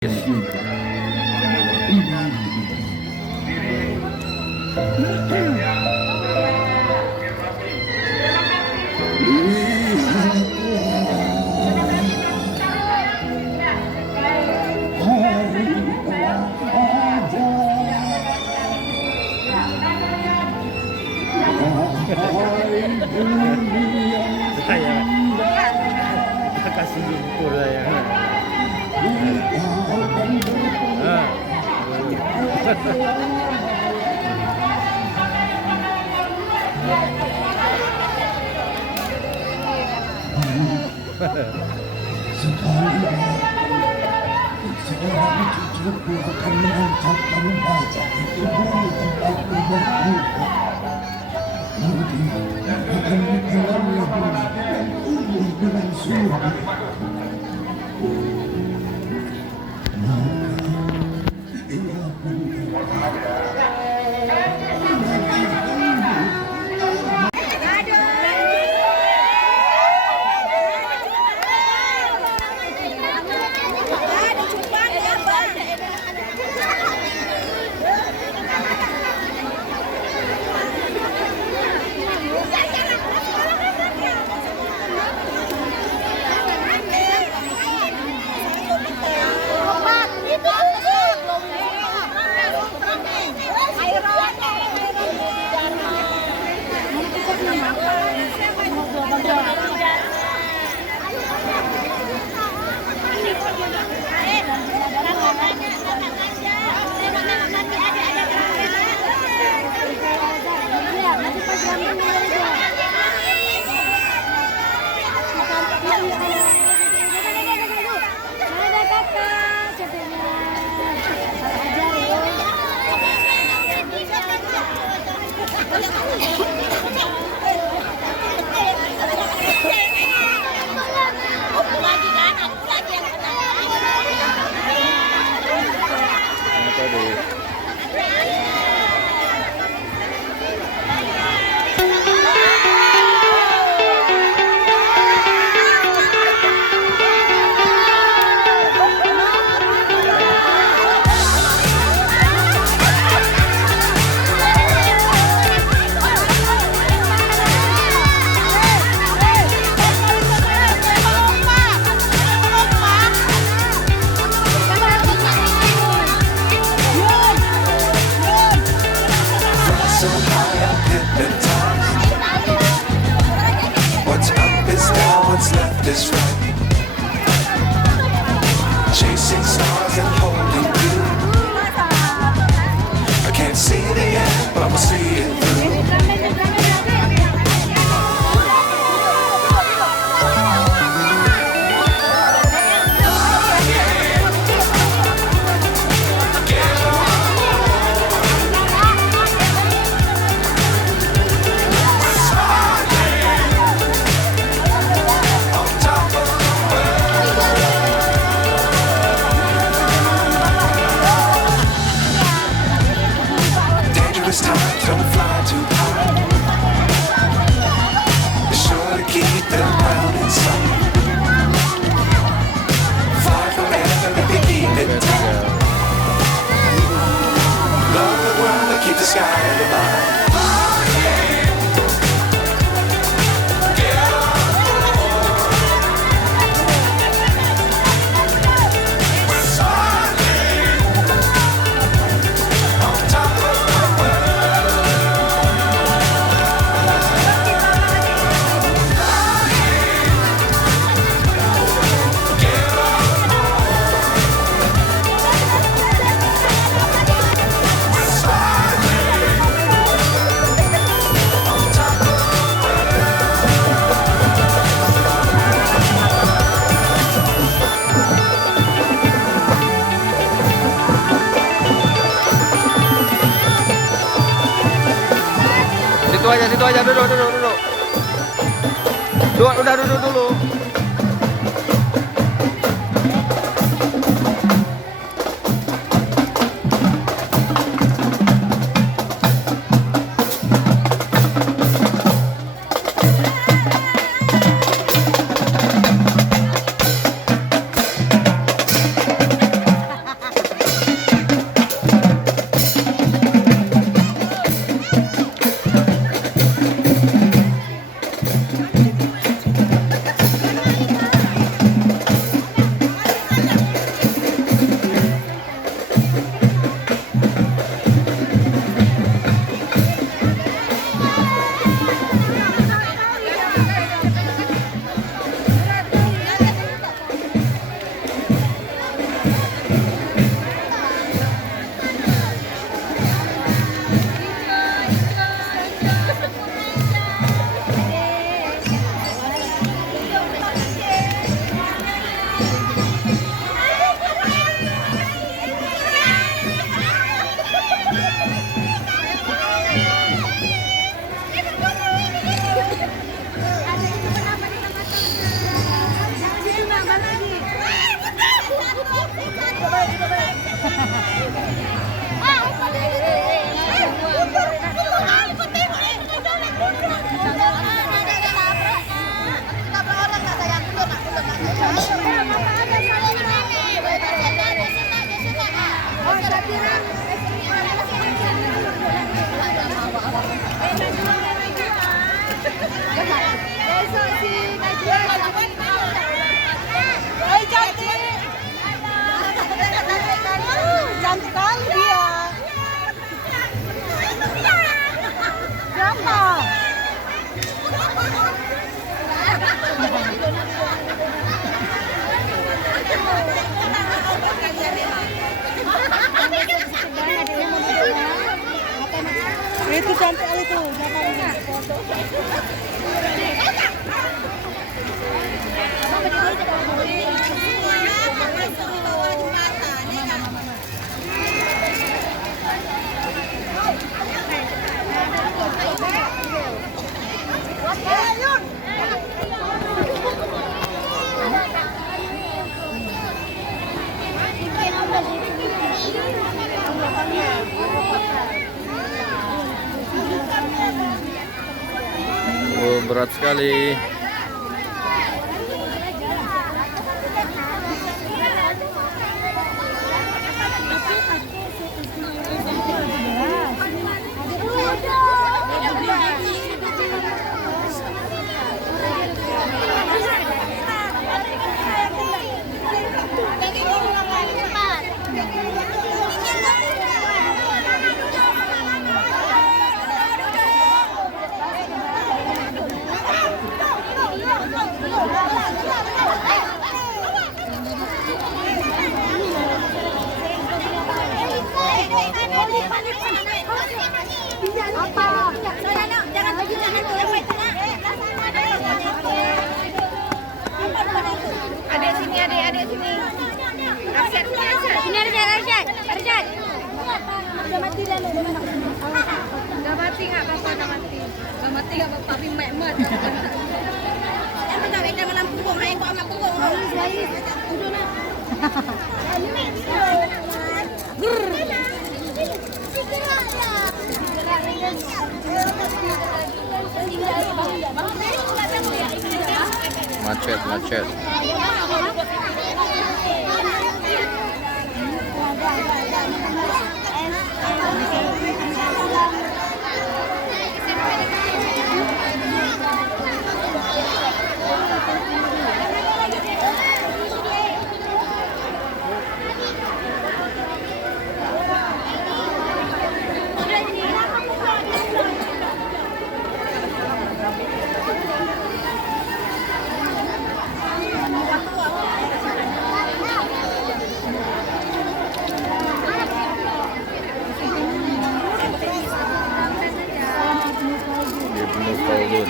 Saya kasih jempol saya. Seorang cucuku akan mengangkat kamu baca itu dari tempat ibadah. Nanti akan ditelannya dan tumbuh dengan subur. Maka ia pun what's left is right. Chasing stars and holding you. I can't see the end, but we'll see it through. Dangerous times don't fly too high. Be sure to keep the ground in sight. Fly forever if you keep it tight. Love the world but keep the sky alive. Situ aja, duduk. Udah duduk dulu. Itu cantik kali tuh, jangan foto. Oh, berat sekali. Adik sini, adik sini. Arsyad, sini Arsyad. Udah mati dah lu. Udah mati enggak apa-apa, udah mati. Udah mati enggak apa-apa, tapi mat. Yang tak ada dalam punggung, ayo kau amak punggung. Udah nak. Macet. Ibnu Khaldun.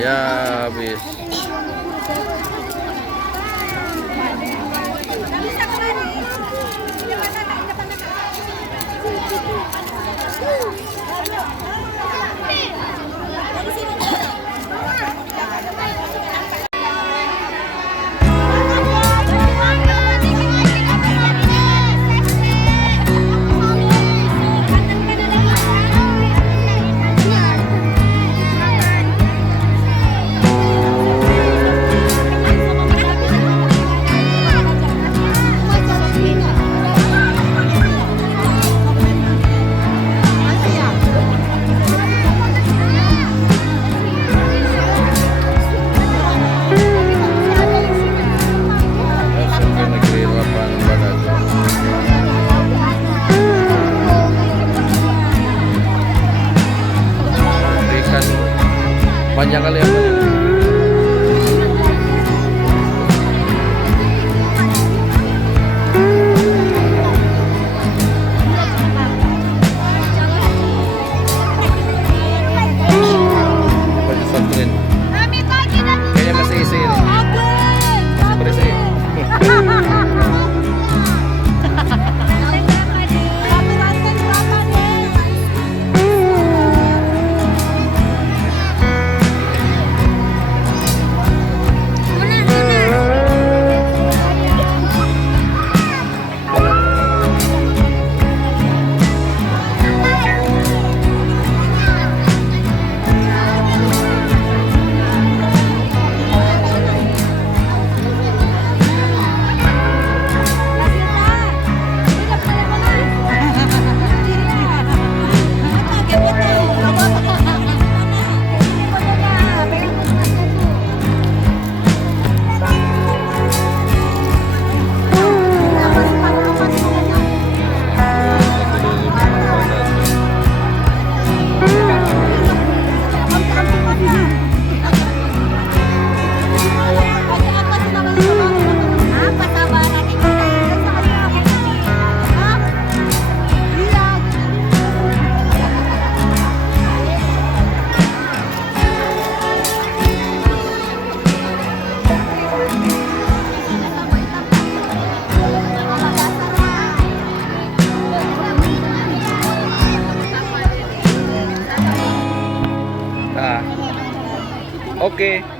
Ya habis. Panjang kali ya. Kayaknya masih isi ini. Masih berisi. Oke.